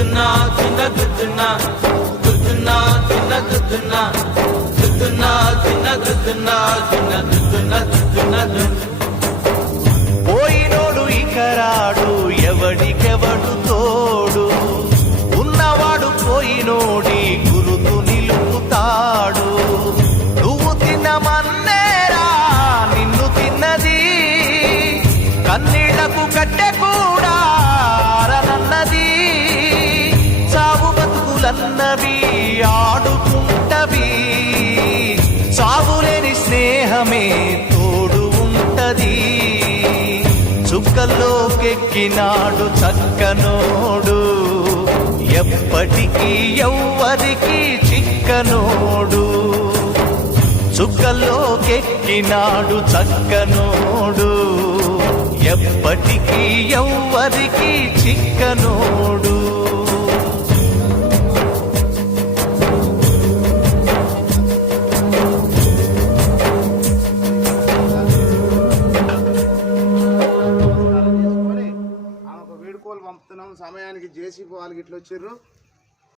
దుద్దునా చిన్న దుద్దునా దుద్దునా చిన్న దుద్దునా దుద్దునా చిన్న దుద్దునా చిన్న దుద్దునా దుద్దునా పోయినోడు ఇక రాడు ఎవడికెవడు తోడు ఉన్నవాడు పోయినోడి గురుతు నిలుపుతాడు నువ్వు తిన్నమన్నేరా నిన్ను తిన్నది కన్నీళ్లకు కట్టె కూడా ఆరనన్నది సాగు బతుకులన్నవి ఆడుకుంటవి సాగులేని స్నేహమే తోడు ఉంటది చుక్కల్లోకెక్కినాడు చక్కనోడు ఎప్పటికీ ఎవ్వరికి చిక్కనోడు చుక్కల్లోకెక్కినాడు చక్కనోడు ఎప్పటికీ ఎవ్వరికి చిక్కనోడు వీడుకోలు పంపుతున్నాం సమయానికి జేసీబీ వాళ్ళకి ఇట్లా వచ్చిర్రు